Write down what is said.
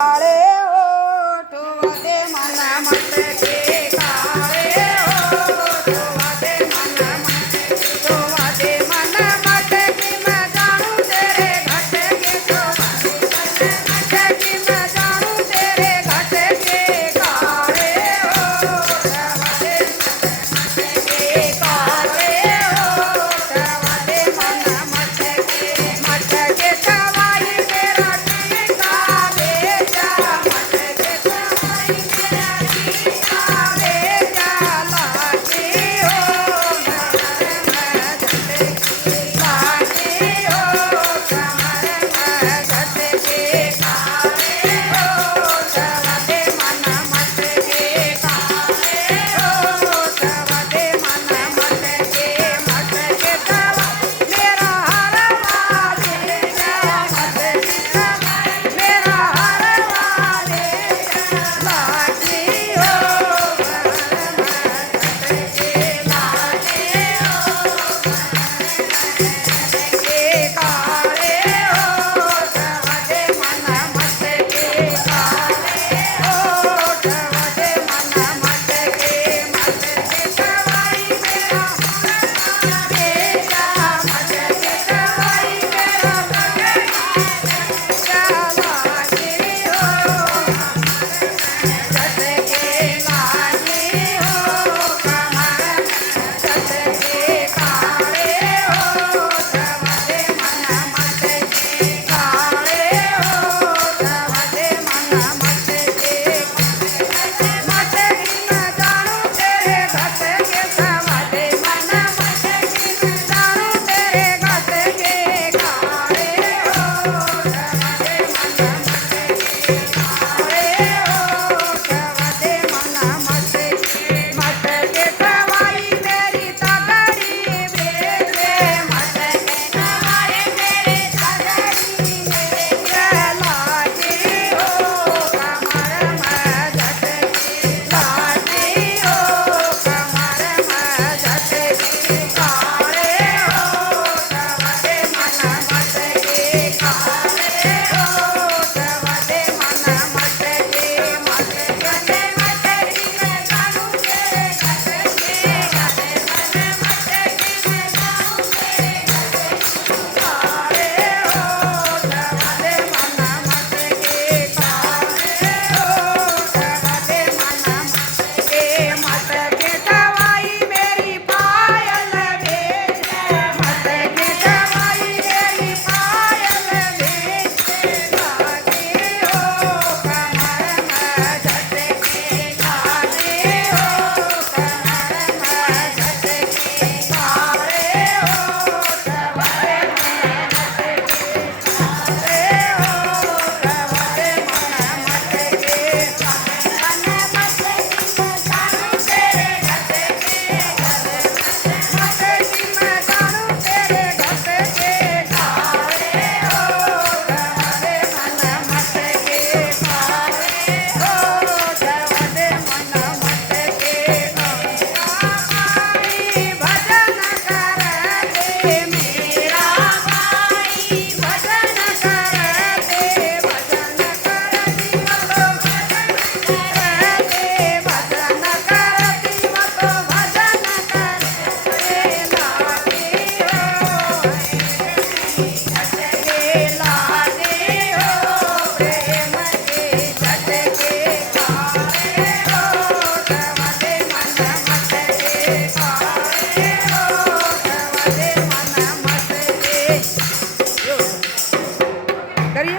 काळे ओठ वादे मन मटके काळे ओठ वादे मन मटके तो वादे मन मटके मैं जानू तेरे घट के तो वादे मन मटके मैं जानू तेरे घट के काळे ओठ वादे मन मटके काळे ओठ वादे मन मटके मटके सवाई मेरा टीका भेजा मटके सवाई मेरा टीका भेजा लागी हो कमर में झटके लागी हो कमर में झटके काळे ओठ वादे मन मटके काळे ओठ वादे मन मटके मटके सवाई मेरा हरवा भेजा मटके सवाई मेरा हरवा भेजा लागी हो कमर में झटके लागी हो के काळे ओठ वादे मन मटके काळे ओठ वादे मन मटके मटके सवाई मेरा हरवा भेजा मटके सवाई मेरा हरवा भेजा लागी हो झटके लागी हो कमर में झटके काळे ओठ वादे मन मटके काळे ओठ वादे मन मटके मटके मैं जानू तेरे घट के सवादे मन मटके मैं जानू तेरे घट के काळे ओठ वादे मन मटके काळे ओठ वादे मन मटके मटके सवाई मेरी तगड़ी भेजे मटके सवाई मेरी तगड़ी भेजे लागी हो कमर में झटके लागी हो कमर में झटके काळे ओठ वादे मन मटके काळे ओठ वादे मन मटके मटके मटके मैं जानू तेरे घट के वादे मन मटके मैं जानू तेरे घट के काळे ओठ वादे मन मटके काळे ओठ वादे मन मटके मटके सवाई मेरी पायल भेजे मटके सवाई मेरी पायल भेजे लागी हो कमर में झटके लागी हो कमर में झटके काळे ओठ वादे मन मटके काळे ओठ वादे मन मटके मन मटके मैं जानू तेरे घट के मटके मैं जानू तेरे घट के काळे ओठ वादे मन मटके काळे ओठ वादे मन मटके बाई भजन करते मेरा बाई भजन करते भजन करती मतो भजन करते भजन करती मतो भजन करते लागी हो झटके लागी हो प्रेम के झटके काळे ओठ वादे मन मटके काळे ओठ वादे मन मटके करिए